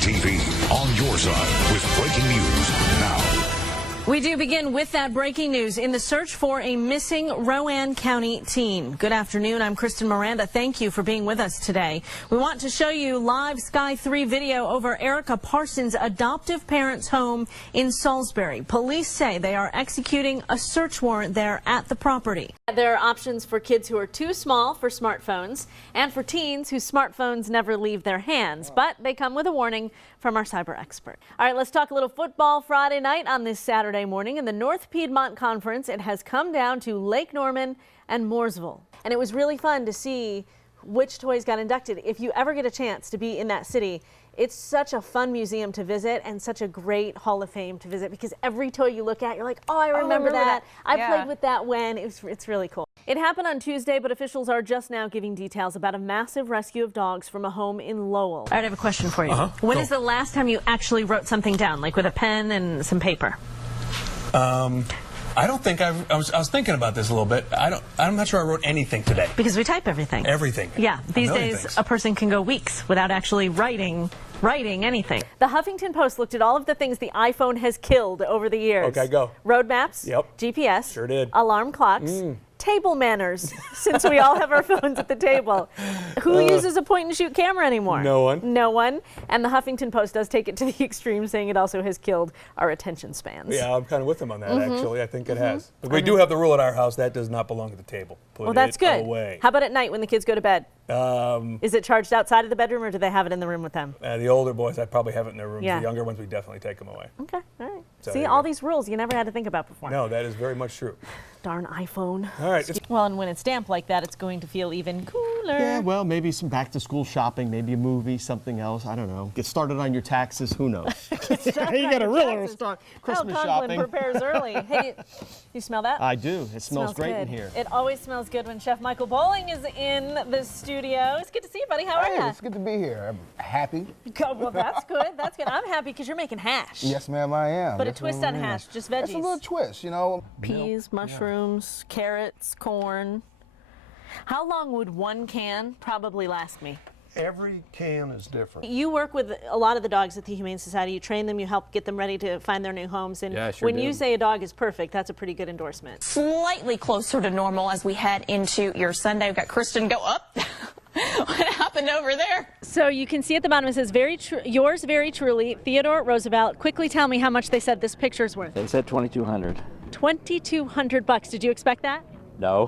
WDTV on your side with breaking news now. We do begin with that breaking news in the search for a missing Rowan County teen. Good afternoon. I'm Kristen Miranda. Thank you for being with us today. We want to show you live Sky 3 video over Erica Parsons' adoptive parents' home in Salisbury. Police say they are executing a search warrant there at the property. There are options for kids who are too small for smartphones and for teens whose smartphones never leave their hands, but they come with a warning from our cyber expert. All right, let's talk a little football Friday night on this Saturday morning. In the North Piedmont Conference, it has come down to Lake Norman and Mooresville. And it was really fun to see which toys got inducted. If you ever get a chance to be in that city, it's such a fun museum to visit and such a great Hall of Fame to visit because every toy you look at, you're like, oh, I remember that. I played with that when. It's really cool. It happened on Tuesday, but officials are just now giving details about a massive rescue of dogs from a home in Lowell. All right, I have a question for you. When is the last time you actually wrote something down, like with a pen and some paper? I don't think I was thinking about this a little bit. I'm not sure I wrote anything today. Because we type everything. Everything. Yeah, these days a person can go weeks without actually writing anything. The Huffington Post looked at all of the things the iPhone has killed over the years. Okay, go. Road maps. Yep. GPS. Sure did. Alarm clocks. Table manners, since we all have our phones at the table. Who uses a point-and-shoot camera anymore? No one. No one. And the Huffington Post does take it to the extreme, saying it also has killed our attention spans. Yeah, I'm kind of with them on that, actually. I think it has. But we do have the rule at our house that does not belong at the table. Well, that's good. Away. How about at night when the kids go to bed? Is it charged outside of the bedroom, or do they have it in the room with them? The older boys, I probably have it in their rooms. Yeah. The younger ones, we definitely take them away. Okay, all right. So see, all these rules you never had to think about before. No, that is very much true. Darn iPhone. All right. Well, and when it's damp like that, it's going to feel even cooler. Yeah, well, maybe some back-to-school shopping, maybe a movie, something else. I don't know. Get started on your taxes. Who knows? You got a real early start. Christmas shopping. Prepares early. Hey, you smell that? I do. It smells great good in here. It always smells good when Chef Michael Bowling is in the studio. It's good to see you, buddy. How are you? It's good to be here. I'm happy. Well, that's good. That's good. I'm happy because you're making hash. Yes, ma'am, I am. But a twist on hash, just veggies. It's a little twist, you know. Peas, mushrooms, carrots, corn. How long would one can probably last me? Every can is different. You work with a lot of the dogs at the Humane Society. You train them, you help get them ready to find their new homes. And when you say a dog is perfect, that's a pretty good endorsement. Slightly closer to normal as we head into your Sunday. We've got Kristen go up. What happened over there? So you can see at the bottom it says, yours very truly, Theodore Roosevelt. Quickly tell me how much they said this picture's worth. They said $2,200. $2,200. Did you expect that? No.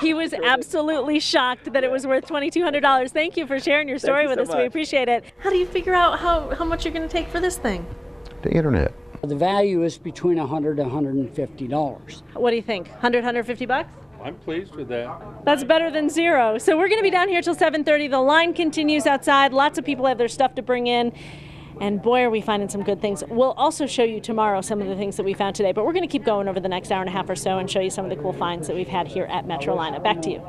He was absolutely shocked that it was worth $2,200. Thank you for sharing your story with us. We appreciate it. How do you figure out how much you're going to take for this thing? The internet. The value is between $100 and $150. What do you think? 100, 150 bucks? I'm pleased with that. That's better than zero. So we're going to be down here till 7:30. The line continues outside. Lots of people have their stuff to bring in. And boy, are we finding some good things. We'll also show you tomorrow some of the things that we found today. But we're going to keep going over the next hour and a half or so and show you some of the cool finds that we've had here at Metrolina. Back to you.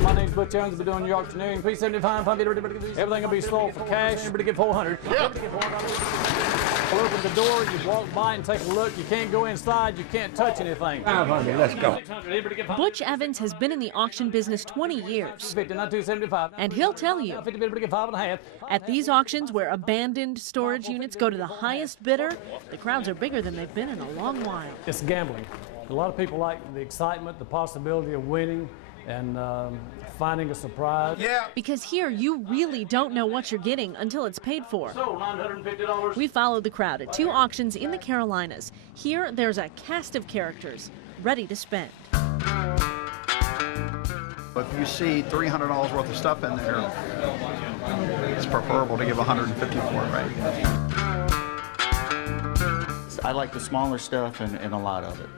My name's Butch Jones. I've been doing your auctioneering. P75. Everything will be sold for cash. Everybody get $400. Open the door, you walk by and take a look. You can't go inside, you can't touch anything. 500, let's go. Butch Evans has been in the auction business 20 years. 50, not 275. And he'll tell you, 50, everybody get 5.5. at these auctions where abandoned storage units go to the highest bidder, the crowds are bigger than they've been in a long while. It's gambling. A lot of people like the excitement, the possibility of winning, and finding a surprise. Yeah. Because here you really don't know what you're getting until it's paid for. So $950. We followed the crowd at 2 auctions in the Carolinas. Here there's a cast of characters ready to spend. If you see $300 worth of stuff in there, it's preferable to give $150 for it, right? I like the smaller stuff and a lot of it.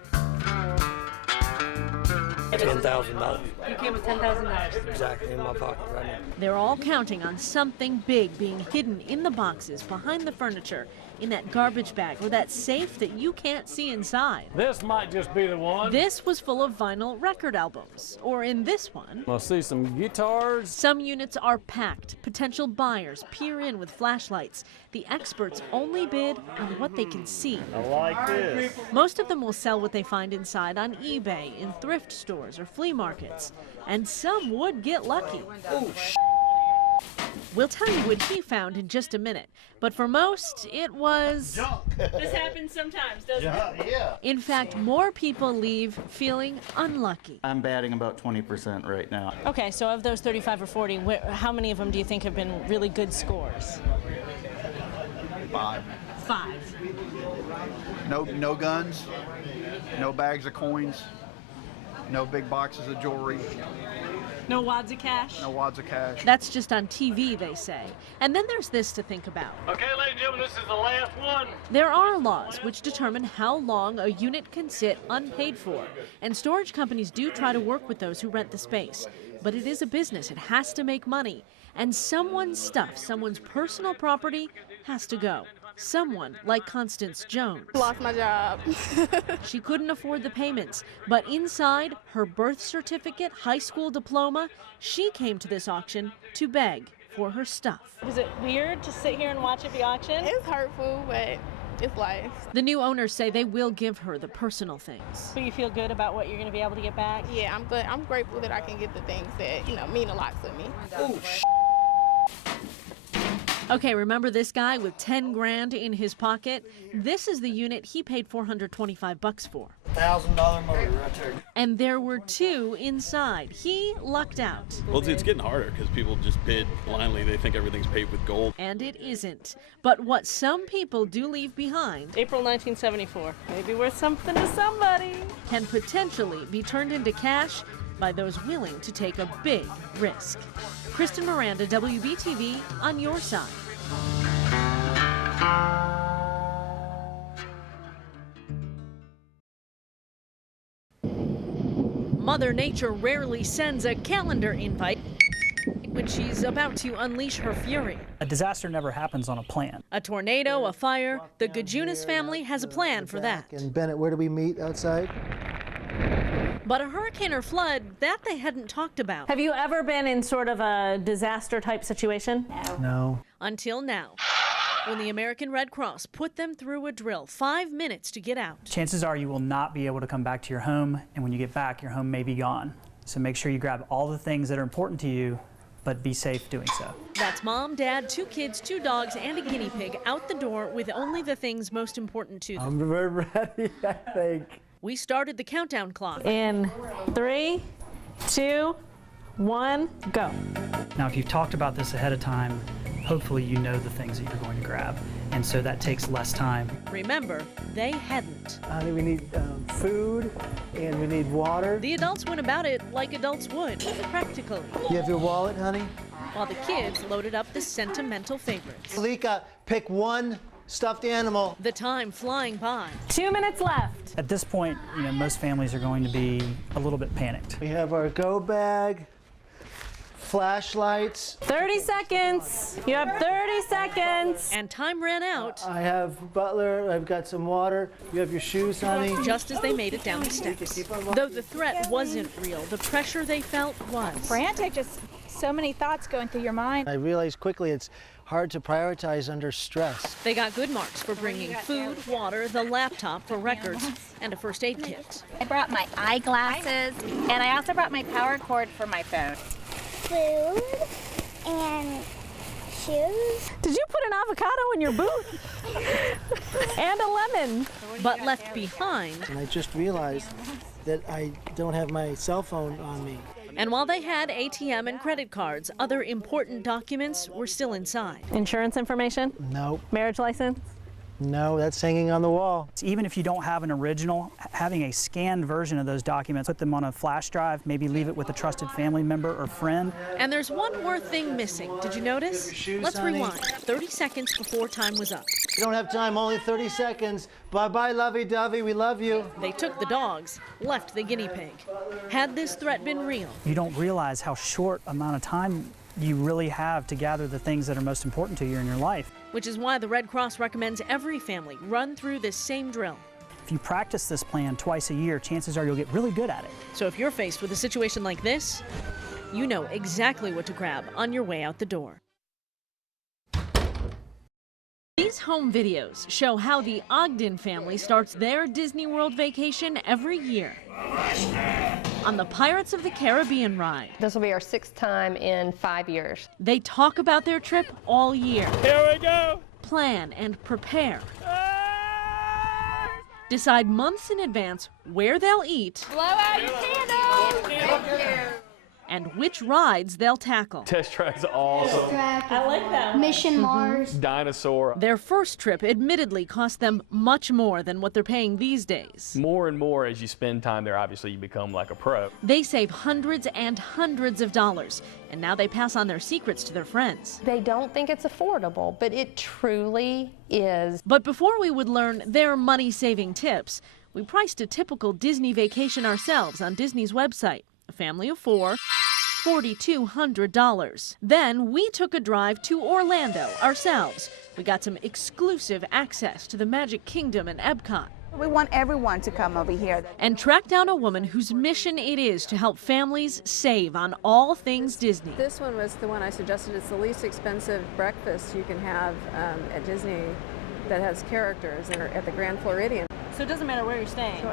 $10,000. You came with $10,000. Exactly in my pocket right now. They're all counting on something big being hidden in the boxes, behind the furniture, in that garbage bag, or that safe that you can't see inside. This might just be the one. This was full of vinyl record albums. Or in this one, I'll see some guitars. some units are packed. Potential buyers peer in with flashlights. The experts only bid on what they can see. I like this. Most of them will sell what they find inside on eBay, in thrift stores or flea markets. And some would get lucky. We'll tell you what he found in just a minute. But for most, it was... This happens sometimes, doesn't it? Yeah. In fact, more people leave feeling unlucky. I'm batting about 20% right now. Okay, so of those 35 or 40, how many of them do you think have been really good scores? 5. 5. No guns, no bags of coins, no big boxes of jewelry, No wads of cash? no wads of cash. That's just on TV, they say. And then there's this to think about. Okay, ladies and gentlemen, this is the last one. There are laws which determine how long a unit can sit unpaid for, and storage companies do try to work with those who rent the space. But it is a business, it has to make money, and someone's stuff, someone's personal property, has to go. Someone like Constance Jones. Lost my job. She couldn't afford the payments, but inside her birth certificate, high school diploma, she came to this auction to beg for her stuff. Was it weird to sit here and watch it be auctioned? It's hurtful, but it's life. The new owners say they will give her the personal things. Do you feel good about what you're going to be able to get back? Yeah, I'm good. I'm grateful that I can get the things that, mean a lot to me. Oh, Okay, remember this guy with 10 grand in his pocket? This is the unit he paid $425 for. $1,000 motor right there. And there were 2 inside. He lucked out. Well, it's getting harder because people just bid blindly. They think everything's paved with gold. And it isn't. But what some people do leave behind, April 1974. Maybe worth something to somebody. can potentially be turned into cash by those willing to take a big risk. Kristen Miranda, WBTV, on your side. Mother Nature rarely sends a calendar invite when she's about to unleash her fury. A disaster never happens on a plan. A tornado, a fire, the Gajunas family has a plan for that. And Bennett, where do we meet outside? But a hurricane or flood, that they hadn't talked about. Have you ever been in sort of a disaster type situation? No. Until now, when the American Red Cross put them through a drill, 5 minutes to get out. Chances are you will not be able to come back to your home, and when you get back, your home may be gone. So make sure you grab all the things that are important to you, but be safe doing so. That's mom, dad, 2 kids, 2 dogs, and a guinea pig out the door with only the things most important to them. I'm very ready, I think. We started the countdown clock. In 3, 2, 1, go. Now, if you've talked about this ahead of time, hopefully you know the things that you're going to grab, and so that takes less time. Remember, they hadn't. Honey, we need food and we need water. The adults went about it like adults would, practically. You have your wallet, honey? While the kids loaded up the sentimental favorites. Lika, pick one stuffed animal. The time flying by. 2 minutes left. At this point, most families are going to be a little bit panicked. We have our go bag, flashlights. 30 seconds. You have 30 seconds. And time ran out. I have Butler, I've got some water. You have your shoes, honey. Just as they made it down the steps. Though the threat wasn't real, the pressure they felt was. Frantic, just so many thoughts going through your mind. I realized quickly it's hard to prioritize under stress. They got good marks for bringing food, water, the laptop for records, and a first aid kit. I brought my eyeglasses, and I also brought my power cord for my phone. Food and shoes. Did you put an avocado in your boot? And a lemon. But left behind. And I just realized that I don't have my cell phone on me. And while they had ATM and credit cards, other important documents were still inside. Insurance information? No. Marriage license? No, that's hanging on the wall. Even if you don't have an original, having a scanned version of those documents, put them on a flash drive, maybe leave it with a trusted family member or friend. And there's one more thing missing. Did you notice? Let's rewind. 30 seconds before time was up. You don't have time, only 30 seconds. Bye-bye, lovey-dovey, we love you. They took the dogs, left the guinea pig. Had this threat been real? You don't realize how short amount of time you really have to gather the things that are most important to you in your life. Which is why the Red Cross recommends every family run through this same drill. If you practice this plan twice a year, chances are you'll get really good at it. So if you're faced with a situation like this, you know exactly what to grab on your way out the door. These home videos show how the Ogden family starts their Disney World vacation every year. on the Pirates of the Caribbean ride. This will be our 6th time in 5 years. They talk about their trip all year. Here we go. Plan and prepare. Decide months in advance where they'll eat. Blow out your candles. Thank you. And which rides they'll tackle. Test Track's awesome. I like that. Mission Mars. Dinosaur. Their first trip admittedly cost them much more than what they're paying these days. More and more as you spend time there, obviously you become like a pro. They save hundreds and hundreds of dollars, and now they pass on their secrets to their friends. They don't think it's affordable, but it truly is. But before we would learn their money-saving tips, we priced a typical Disney vacation ourselves on Disney's website. A family of 4, $4,200. Then we took a drive to Orlando ourselves. We got some exclusive access to the Magic Kingdom and Epcot. We want everyone to come over here. And track down a woman whose mission it is to help families save on all things Disney. This one was the one I suggested. It's the least expensive breakfast you can have at Disney that has characters at the Grand Floridian. So it doesn't matter where you're staying.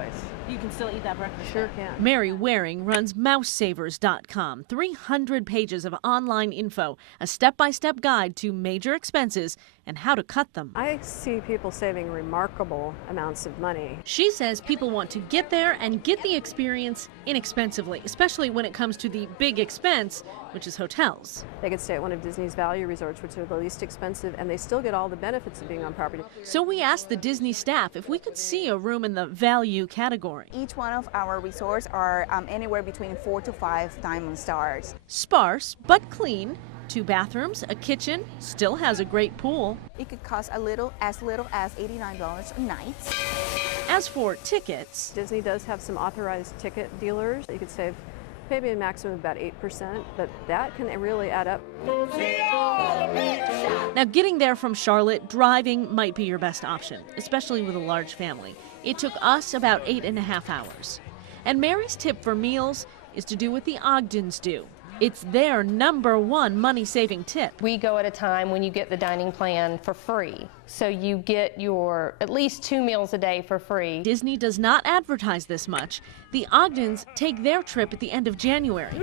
You can still eat that breakfast. Sure can. Mary Waring runs mousesavers.com. 300 pages of online info, a step-by-step guide to major expenses and how to cut them. I see people saving remarkable amounts of money. She says people want to get there and get the experience inexpensively, especially when it comes to the big expense, which is hotels. They could stay at one of Disney's value resorts, which are the least expensive, and they still get all the benefits of being on property. So we asked the Disney staff if we could see a room in the value category. Each one of our resorts are anywhere between 4 to 5 diamond stars. Sparse but clean. 2 bathrooms, a kitchen, still has a great pool. It could cost as little as $89 a night. As for tickets, Disney does have some authorized ticket dealers. You could save maybe a maximum of about 8%, but that can really add up. Now, getting there from Charlotte, driving might be your best option, especially with a large family. It took us about 8.5 hours. And Mary's tip for meals is to do what the Ogdens do. It's their #1 money-saving tip. We go at a time when you get the dining plan for free. So you get your at least 2 meals a day for free. Disney does not advertise this much. The Ogdens take their trip at the end of January.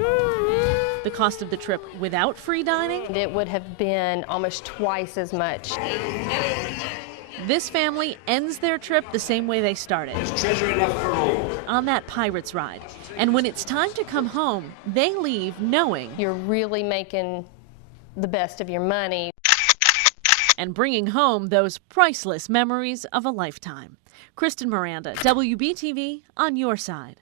The cost of the trip without free dining? It would have been almost twice as much. This family ends their trip the same way they started. There's treasure enough for all. On that Pirates ride. And when it's time to come home, they leave knowing you're really making the best of your money. And bringing home those priceless memories of a lifetime. Kristen Miranda, WBTV, on your side.